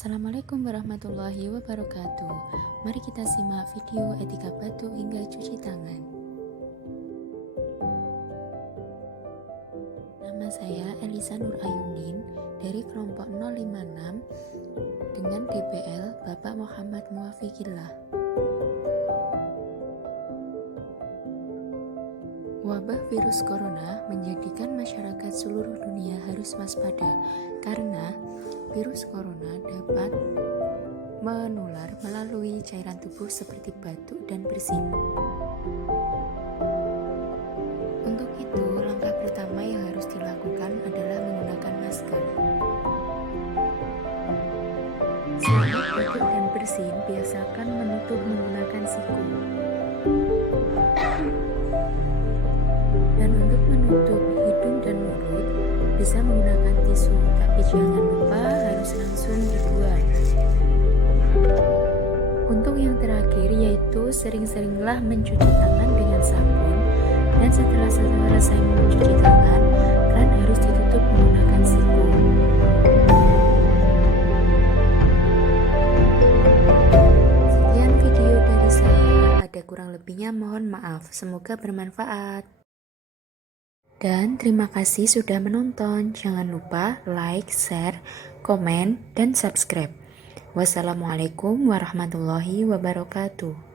Assalamualaikum warahmatullahi wabarakatuh. Mari kita simak video etika batuk hingga cuci tangan. Nama saya Elisa Nur Ayunin dari kelompok 056 dengan DPL Bapak Muhammad Muwafiqillah. Wabah virus corona menjadikan masyarakat seluruh dunia harus waspada karena virus corona dapat menular melalui cairan tubuh seperti batuk dan bersin. Untuk itu, langkah pertama yang harus dilakukan adalah menggunakan masker. Selain batuk dan bersin, biasakan menutup menggunakan siku. Dan untuk menutup hidung dan mulut, bisa menggunakan tisu, tapi jangan lupa harus langsung dibuang. Untuk yang terakhir yaitu sering-seringlah mencuci tangan dengan sabun, dan setelah selesai mencuci tangan, keran harus ditutup menggunakan siku. Sekian video dari saya, ada kurang lebihnya mohon maaf, semoga bermanfaat. Dan terima kasih sudah menonton. Jangan lupa like, share, komen, dan subscribe. Wassalamualaikum warahmatullahi wabarakatuh.